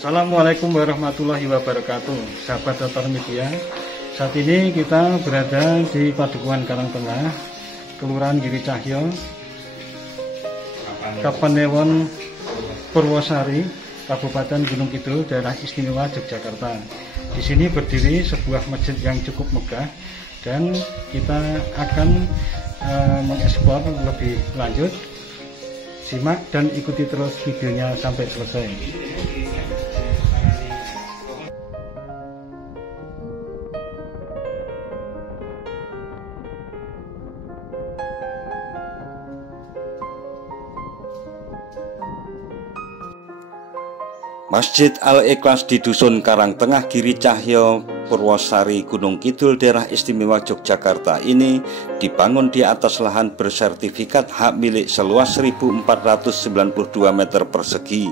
Assalamualaikum warahmatullahi wabarakatuh, sahabat Datar Media. Saat ini kita berada di Padukuhan Karangtengah, Kelurahan Giri Cahyo, Kapanewon Purwosari, Kabupaten Gunung Kidul, Daerah Istimewa Yogyakarta. Di sini berdiri sebuah masjid yang cukup megah dan kita akan mengeksplor lebih lanjut. Simak dan ikuti terus videonya sampai selesai. Masjid Al-Ikhlas di Dusun Karangtengah, Giri Cahyo, Purwosari, Gunung Kidul, Daerah Istimewa Yogyakarta ini dibangun di atas lahan bersertifikat hak milik seluas 1.492 meter persegi.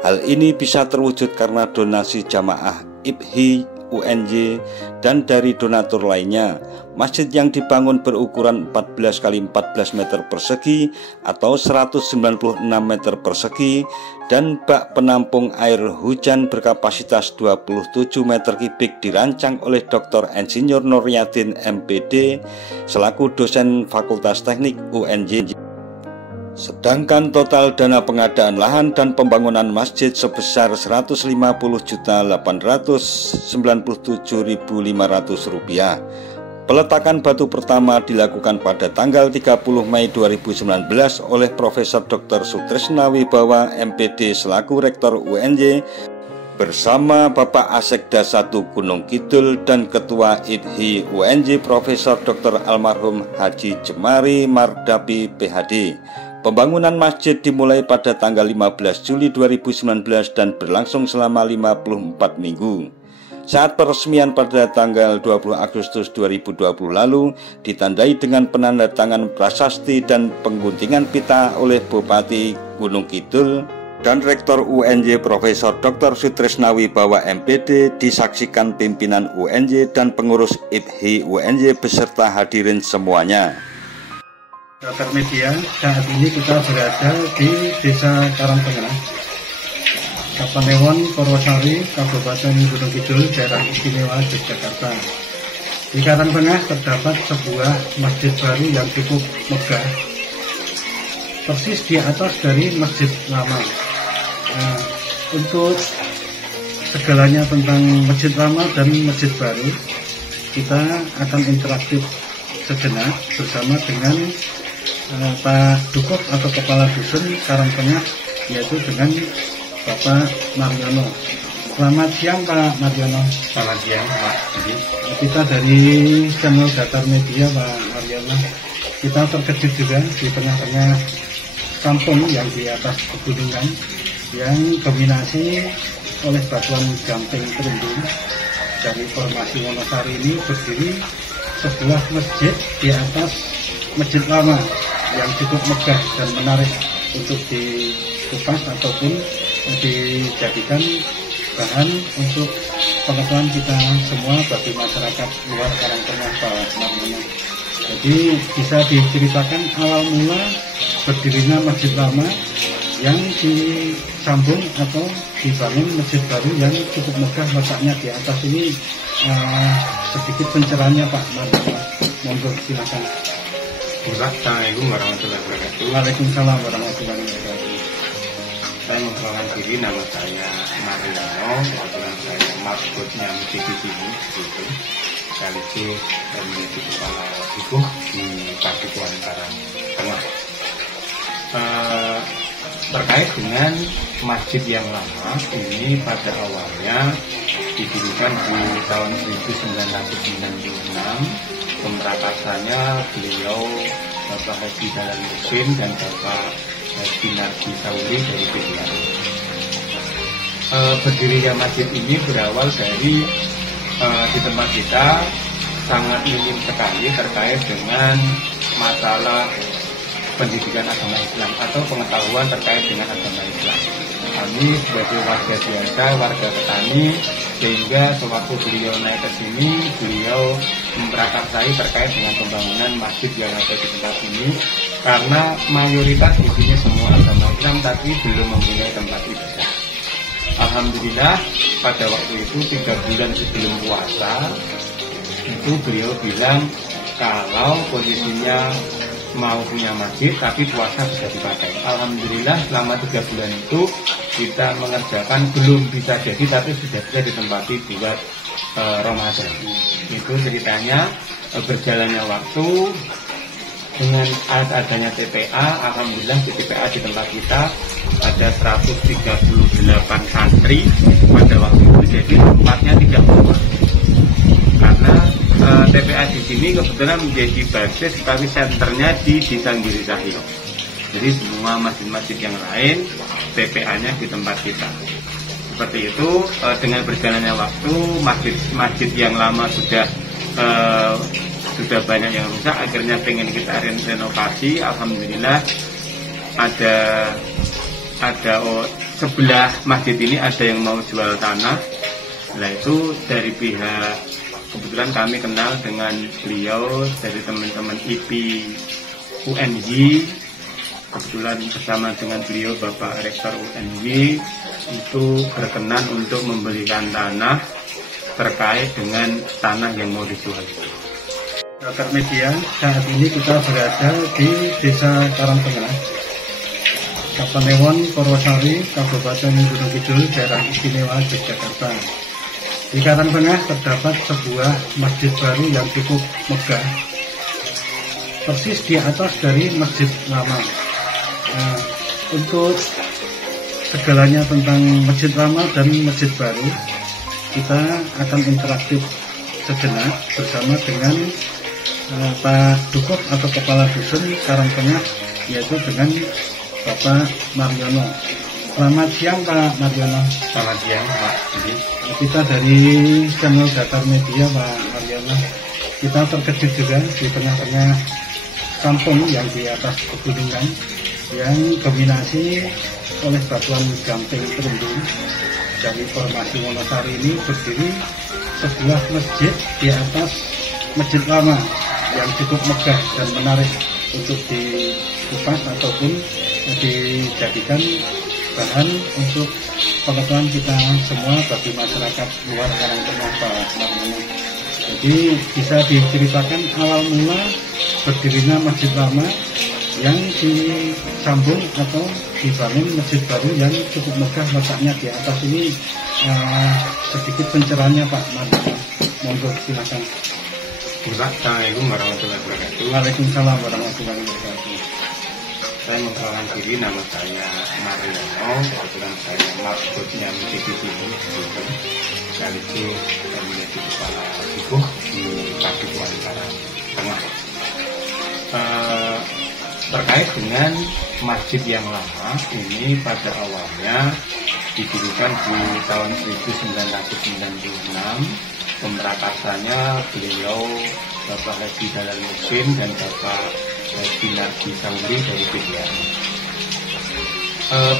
Hal ini bisa terwujud karena donasi jamaah IPHI, UNJ, dan dari donatur lainnya. Masjid yang dibangun berukuran 14 x 14 meter persegi atau 196 meter persegi dan bak penampung air hujan berkapasitas 27 meter kubik dirancang oleh Dr. Insinyur Nuryadin MPD selaku dosen Fakultas Teknik UNJ. Sedangkan total dana pengadaan lahan dan pembangunan masjid sebesar Rp150.897.500. Peletakan batu pertama dilakukan pada tanggal 30 Mei 2019 oleh Profesor Dr. Sutresna Wibawa MPD selaku Rektor UNJ bersama Bapak Asekda 1 Gunung Kidul dan Ketua IPHI UNJ Profesor Dr. Almarhum Haji Jemari Mardapi PhD. Pembangunan masjid dimulai pada tanggal 15 Juli 2019 dan berlangsung selama 54 minggu. Saat peresmian pada tanggal 20 Agustus 2020 lalu ditandai dengan penandatangan prasasti dan pengguntingan pita oleh Bupati Gunung Kidul dan Rektor UNJ Profesor Dr. Sutresna Wibawa MPD, disaksikan pimpinan UNJ dan pengurus IPHI UNJ beserta hadirin semuanya. Datar Media, saat ini kita berada di Desa Karangtengah, Kapanewon Purwosari, Kabupaten Gunung Kidul, Daerah Istimewa Yogyakarta. Di Karangtengah terdapat sebuah masjid baru yang cukup megah, persis di atas dari masjid lama. Nah, untuk segalanya tentang masjid lama dan masjid baru, kita akan interaktif sejenak bersama dengan Pak Dukok atau Kepala Dusun Karangtengah, yaitu dengan Bapak Mariono. Selamat siang Pak Mariono. Selamat siang Pak. Kita dari channel Datar Media Pak Mariono. Kita terkejut juga di tengah-tengah kampung yang di atas pegunungan yang dominasi oleh batuan gamping terundung. Dari formasi Wonosari ini berdiri sebuah masjid di atas masjid lama yang cukup megah dan menarik untuk dikupas ataupun dijadikan bahan untuk pengetahuan kita semua bagi masyarakat luar Karangtengah Pak Mariono. Jadi bisa diceritakan awal mula berdirinya masjid lama yang disambung atau dibangun masjid baru yang cukup megah letaknya di atas ini, sedikit pencerahannya Pak Mariono. Monggo silakan. Assalamualaikum warahmatullahi wabarakatuh. Waalaikumsalam warahmatullahi wabarakatuh. Saya memperkenalkan diri, nama saya Mariono, kebetulan saya maskotnya masjid di sini, gitu. Sekaligus saya menjadi kepala dukuh di Padukuhan Karangtengah. Terkait dengan masjid yang lama ini, pada awalnya didirikan di tahun 1996. Pemrakasannya beliau Bapak Haji Dahlan Musin dan Bapak Haji Narji Sauli dari BDN. Berdirinya masjid ini berawal dari di tempat kita sangat minim sekali terkait dengan masalah pendidikan agama Islam atau pengetahuan terkait dengan agama Islam. Kami sebagai warga biasa, warga petani, sehingga sewaktu beliau naik ke sini, beliau memprakarsai terkait dengan pembangunan masjid yang ada di tempat ini, karena mayoritas isinya semua agama Islam tapi belum mempunyai tempat ibadah. Alhamdulillah pada waktu itu 3 bulan sebelum puasa itu beliau bilang kalau posisinya mau punya masjid tapi puasa bisa dipakai. Alhamdulillah selama 3 bulan itu kita mengerjakan belum bisa jadi tapi sudah bisa ditempati buat Ramadan. Itu ceritanya. Berjalannya waktu dengan adanya TPA, alhamdulillah di TPA di tempat kita ada 138 santri pada waktu itu, jadi tempatnya tidak muat. Karena TPA di sini kebetulan menjadi basis tapi senternya di Sanggiri Cahyo. Jadi semua masjid-masjid yang lain TPA-nya di tempat kita. Seperti itu. Dengan berjalannya waktu masjid yang lama sudah banyak yang rusak, akhirnya pengen kita renovasi. Alhamdulillah ada sebelah masjid ini ada yang mau jual tanah. Nah itu dari pihak, kebetulan kami kenal dengan beliau dari teman-teman IP UNY, kebetulan bersama dengan beliau Bapak Rektor UNY itu berkenan untuk membelikan tanah terkait dengan tanah yang mau dijual. Rekan media, saat ini kita berada di Desa Karangtengah, Kapanewon, Purwosari, Kabupaten Gunung Kidul, Daerah Istimewa Yogyakarta. Di Karangtengah terdapat sebuah masjid baru yang cukup megah, persis di atas dari masjid lama. Untuk segalanya tentang masjid lama dan masjid baru, kita akan interaktif sejenak bersama dengan Pak Dukuh atau Kepala Dusun Karangtengah, yaitu dengan Bapak Mariono. Selamat siang Pak Mariono. Selamat siang Pak. Kita dari channel Datar Media Pak Mariono, kita terkejut juga di tengah-tengah kampung yang di atas pegunungan yang dominasi oleh batuan gamping terumbu. Dari formasi Wonosari ini berdiri sebuah masjid di atas masjid lama yang cukup megah dan menarik untuk dikupas ataupun dijadikan bahan untuk pengetahuan kita semua bagi masyarakat luar Karangtengah Pak Mariono. Jadi bisa diceritakan awal mula berdirinya masjid lama yang disambung atau dibangun masjid baru yang cukup megah letaknya di atas ini. Sedikit pencerahannya Pak Mariono, monggo silakan. Assalamualaikum warahmatullahi wabarakatuh. Waalaikumsalam warahmatullahi wabarakatuh. Saya memperkenalkan diri, nama saya Mariono, kebetulan saya maksudnya di sini sekaligus menjadi kepala Dukuh di Kabupaten Karangtengah. Terkait dengan masjid yang lama ini, pada awalnya didirikan di tahun 1996. Pemrakasannya beliau Bapak Haji Dalal Muslim dan Bapak Haji Narji Sauri dari PDI.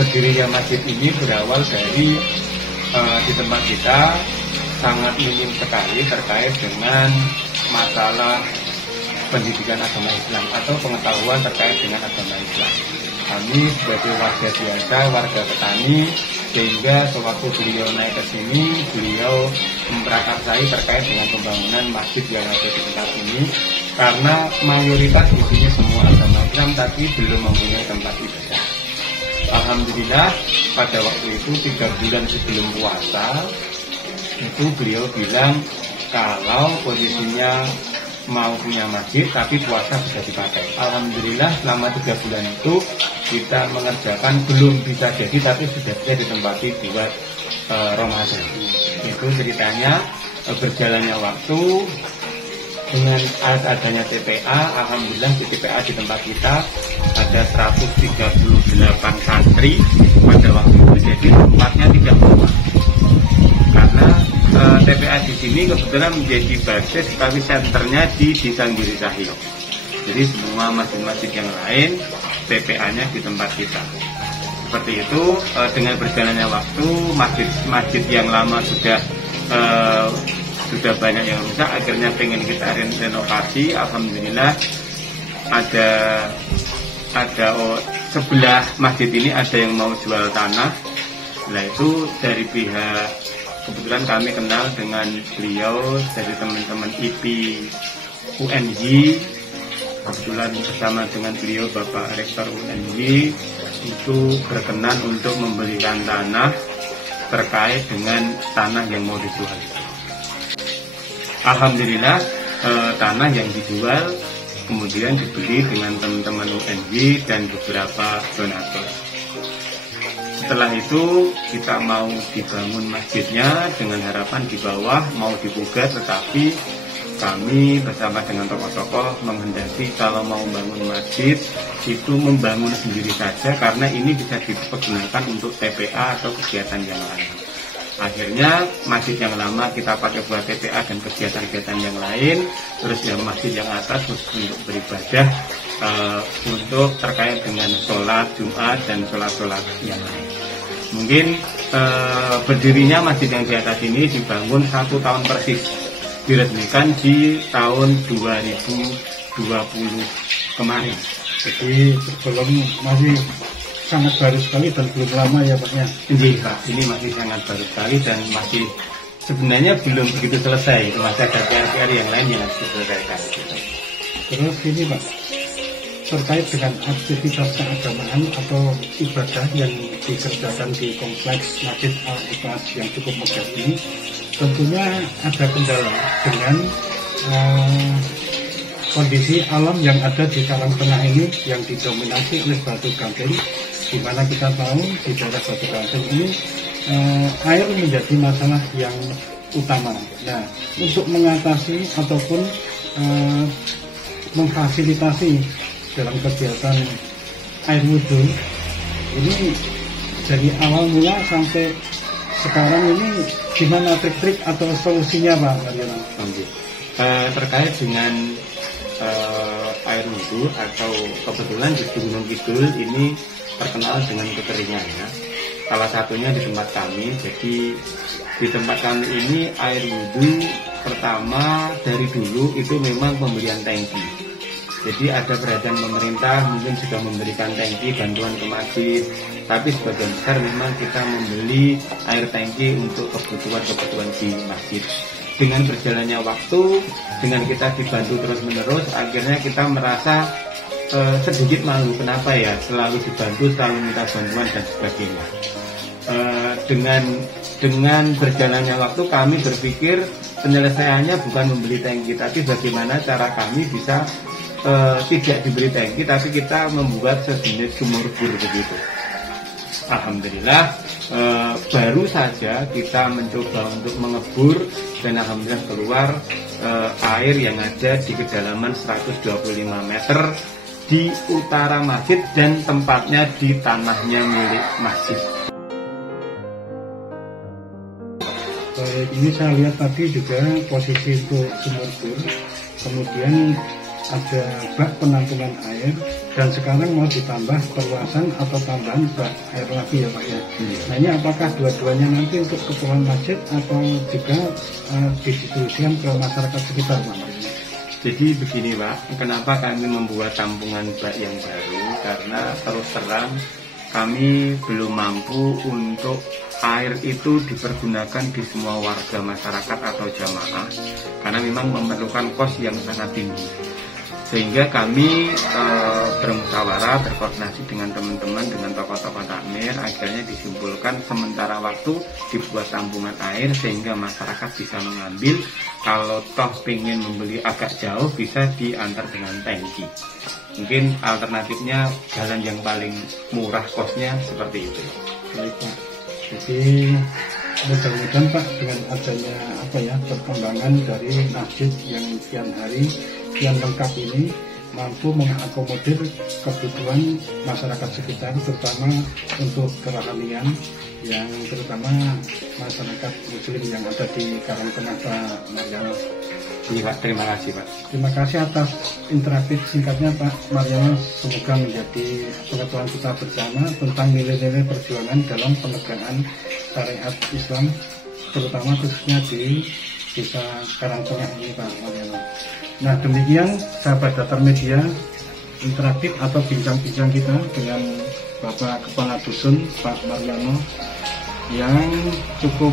Berdirinya masjid ini berawal dari di tempat kita sangat minim sekali terkait dengan masalah pendidikan agama Islam atau pengetahuan terkait dengan agama Islam. Kami sebagai warga biasa, warga petani, sehingga sewaktu beliau naik ke sini, beliau memprakarsai terkait dengan pembangunan masjid yang ada di tempat ini, karena mayoritas di sini semua agama Islam tapi belum mempunyai tempat ibadah. Alhamdulillah pada waktu itu 3 bulan sebelum puasa itu beliau bilang kalau posisinya mau punya masjid tapi puasa bisa dipakai. Alhamdulillah selama 3 bulan itu kita mengerjakan belum bisa jadi tapi sudah bisa ditempati buat Ramadan. Itu ceritanya. Berjalannya waktu dengan adanya TPA, alhamdulillah di TPA di tempat kita ada 138 santri pada waktu itu, jadi tempatnya tidak muat. Karena TPA di sini kebetulan menjadi basis tapi senternya di Sanggiri Cahyo. Jadi semua masjid-masjid yang lain TPA-nya di tempat kita. Seperti itu. Dengan berjalannya waktu masjid yang lama sudah banyak yang rusak, akhirnya pengen kita renovasi. Alhamdulillah ada sebelah masjid ini ada yang mau jual tanah. Nah itu dari pihak, kebetulan kami kenal dengan beliau dari teman-teman IP UNJ, kebetulan bersama dengan beliau Bapak Rektor UNJ itu berkenan untuk membelikan tanah terkait dengan tanah yang mau dijual. Alhamdulillah tanah yang dijual kemudian dibeli dengan teman-teman UNJ dan beberapa donatur. Setelah itu kita mau dibangun masjidnya dengan harapan di bawah mau dipugar, tetapi kami bersama dengan tokoh-tokoh menghendaki kalau mau membangun masjid itu membangun sendiri saja karena ini bisa dipergunakan untuk TPA atau kegiatan yang lain. Akhirnya masjid yang lama kita pakai buat TPA dan kegiatan-kegiatan yang lain, terus yang masjid yang atas untuk beribadah untuk terkait dengan sholat Jumat dan sholat-sholat yang lain. Mungkin berdirinya masjid yang di atas ini dibangun 1 tahun persis, diresmikan di tahun 2020 kemarin. Jadi belum, masih sangat baru sekali dan belum lama ya Pak ya. Iya Pak, ini masih sangat baru sekali dan masih sebenarnya belum begitu selesai. Masih ada PR yang lain yang harus diselesaikan. Terus ini Pak, terkait dengan aktivitas keagamaan atau ibadah yang dikerjakan di kompleks Masjid Al-Ikhlas yang cukup megah ini, tentunya ada kendala dengan kondisi alam yang ada di Karang Tengah ini yang didominasi oleh batu gamping, di mana kita tahu di daerah batu gamping ini air menjadi masalah yang utama. Nah, untuk mengatasi ataupun memfasilitasi dalam kegiatan air wudhu ini dari awal mula sampai sekarang ini gimana trik-trik atau solusinya Pak Mariono? Terkait dengan air wudhu atau kebetulan di Gunung Kidul ini terkenal dengan kekeringannya. Salah satunya di tempat kami. Jadi di tempat kami ini air wudhu pertama dari dulu itu memang pembelian tangki. Jadi ada perhatian pemerintah mungkin sudah memberikan tangki bantuan ke masjid, tapi sebagian besar memang kita membeli air tangki untuk kebutuhan di masjid. Dengan berjalannya waktu, dengan kita dibantu terus-menerus, akhirnya kita merasa sedikit malu. Kenapa ya selalu dibantu, selalu minta bantuan dan sebagainya. Dengan berjalannya waktu kami berpikir penyelesaiannya bukan membeli tangki, tapi bagaimana cara kami bisa tidak diberi tangki tapi kita membuat sejenis sumur bor begitu. Alhamdulillah baru saja kita mencoba untuk mengebur dan alhamdulillah keluar air yang ada di kedalaman 125 meter di utara masjid dan tempatnya di tanahnya milik masjid. Baik, ini saya lihat tadi juga posisi untuk sumur bor, kemudian ada bak penampungan air dan sekarang mau ditambah perluasan atau tambahan bak air lagi ya Pak ya. Nah ini apakah dua-duanya nanti untuk keperluan masjid atau juga didistribusikan ke masyarakat sekitar Pak? Jadi begini Pak, kenapa kami membuat tampungan bak yang baru? Karena terus terang kami belum mampu untuk air itu dipergunakan di semua warga masyarakat atau jamaah karena memang memerlukan kos yang sangat tinggi. Sehingga kami bermusyawarah, berkoordinasi dengan teman-teman, dengan tokoh-tokoh takmir, akhirnya disimpulkan sementara waktu dibuat tampungan air sehingga masyarakat bisa mengambil. Kalau toh ingin membeli agak jauh bisa diantar dengan tangki. Mungkin alternatifnya jalan yang paling murah kosnya seperti itu. Baik Pak, jadi mudah-mudahan Pak dengan adanya perkembangan dari masjid yang kian hari yang lengkap ini mampu mengakomodir kebutuhan masyarakat sekitar, terutama untuk kerohanian yang terutama masyarakat muslim yang ada di Karang Tengah Pak Mariono. Iya Pak, terima kasih Pak. Terima kasih atas interaktif singkatnya Pak Mariono. Semoga menjadi pengetahuan kita bersama tentang nilai-nilai perjuangan dalam penegakan syariat Islam, terutama khususnya di desa Karang Tengah ini Pak Mariono. Nah demikian sahabat Datar Media interaktif atau bincang-bincang kita dengan Bapak Kepala Dusun Pak Mariono yang cukup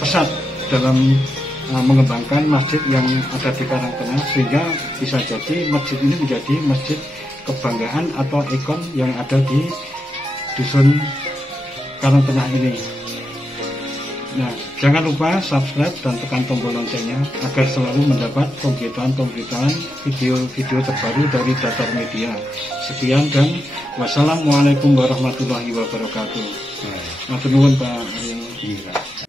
pesat dalam mengembangkan masjid yang ada di Karangtengah, sehingga bisa jadi masjid ini menjadi masjid kebanggaan atau ikon yang ada di dusun Karangtengah ini. Nah, jangan lupa subscribe dan tekan tombol loncengnya agar selalu mendapat pemberitaan-pemberitaan video-video terbaru dari Datar Media. Sekian dan wassalamualaikum warahmatullahi wabarakatuh. Matur nuwun Pak.